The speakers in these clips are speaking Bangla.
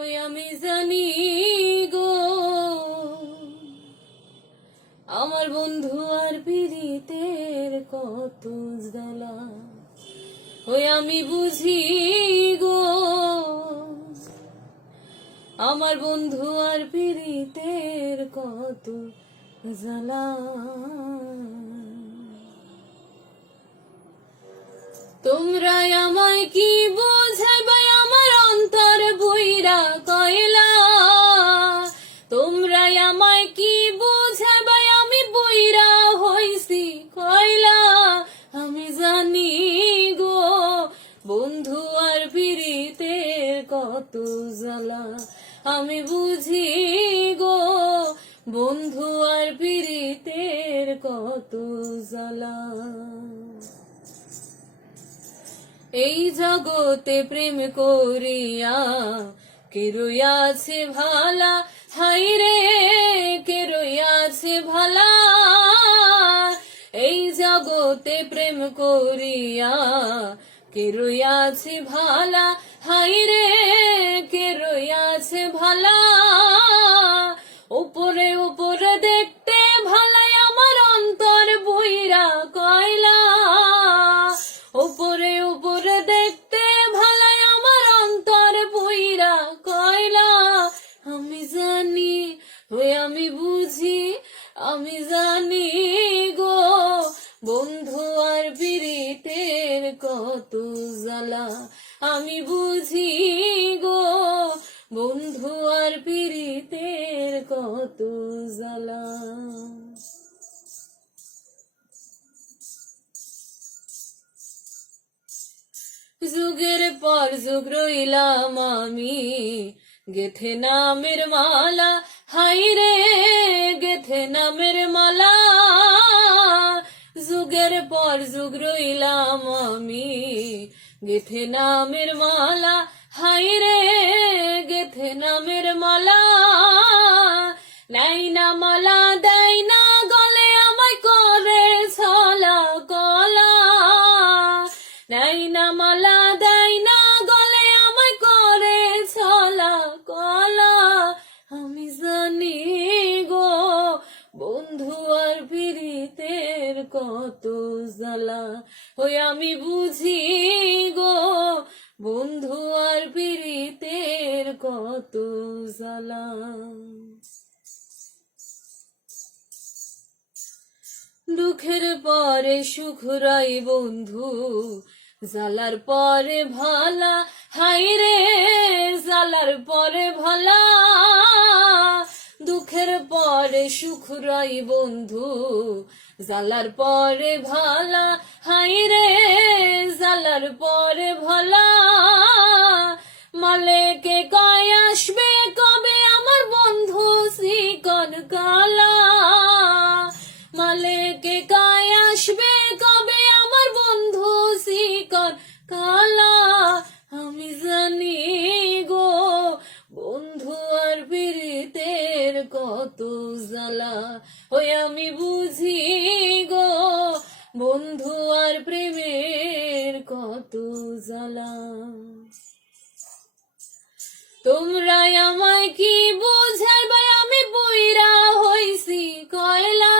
ওই আমি জানি গো আমার বন্ধু আর পীড়িতের কত জ্বালা, ওই আমি বুঝি গো আমার বন্ধু আর পীড়িতের কত জ্বালা। তোমরা আমায় কি বোঝাইবে আমার অন্তর বইরা কয়লা, তোমরা আমায় কি বোঝাইবে আমি বইরা হইছি কয়লা। আমি জানি গো বন্ধু আর পীড়িতের কত জ্বালা, আমি বুঝি গো বন্ধু আর পীড়িতের কত জ্বালা। এই জগতে প্রেম করিয়া কে রইয়াছে ভালা, হাই রে কে রইয়াছে ভালা। এই জগতে প্রেম করিয়া কে রইয়াছে ভালা, হাই রে কে রইয়াছে ভালা। উপরে উপরে দেখতে ভালাই আমার অন্তর বইরা কয়লা, উপরে উপরে দেখতে ভালাই আমার অন্তর বইরা কয়লা। আমি জানি ওই আমি বুঝি, আমি জানি গো বন্ধু আর পীড়িতের কত জ্বালা, আমি বুঝি গো বন্ধু আর পীড়িতের কত জ্বালা। যুগের পর যুগ রইলাম আমি গেথে নামের মালা, হাই রে গেথে নামের মালা। যুগের পর যুগ রইলাম আমি গেথে নামের মালা, হাই রে গেথে নামের মালা। নাই না মালা দেয় না গলে আমায় করে ছলা কলা, নাই না মালা দেয় না গলে আমায় করে ছলা কলা। আমি জানি গো বন্ধু আর পীড়িতের কত জ্বালা, ওই আমি বুঝি গো বন্ধু আর পীড়িতের কত জ্বালা। দুঃখের পরে সুখ রয় বন্ধু, জ্বালার পরে ভালা, হাই রে জ্বালার পরে ভালা। দুঃখের পরে সুখ রয় বন্ধু, জ্বালার পরে ভালা, হাই রে জ্বালার পরে ভালা। মালেকে কয় আসবে কবে আমার বন্ধু চিকন কালা, মালেকে কয় আসবে কবে আমার বন্ধু চিকন কালা। আমি জানি গো বন্ধু আর পীড়িতের কত জ্বালা, ওই আমি বুঝি গো বন্ধু আর প্রেমের কত জ্বালা। তোমরা আমায় কি বুঝাইবে আমি বইরা হইছি কয়লা,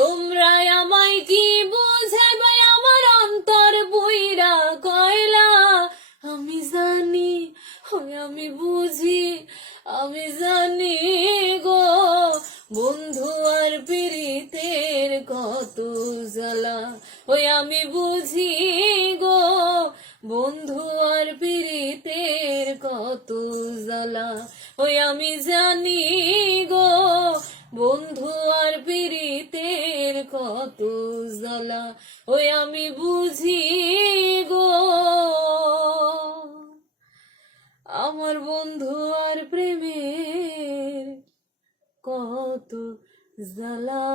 তোমরা আমায় কি বুঝাইবে আমার অন্তর বইরা কয়লা। আমি জানি ওই আমি বুঝি, আমি জানি গো বন্ধু আর পীড়িতের কত জ্বালা, ওই আমি বুঝি গো বন্ধু আর পীড়িতের কত জ্বালা। ওই আমি জানি গো বন্ধু আর পীড়িতের কত জ্বালা, ওই আমি বুঝি গো আমার বন্ধু আর প্রেমের কত জ্বালা।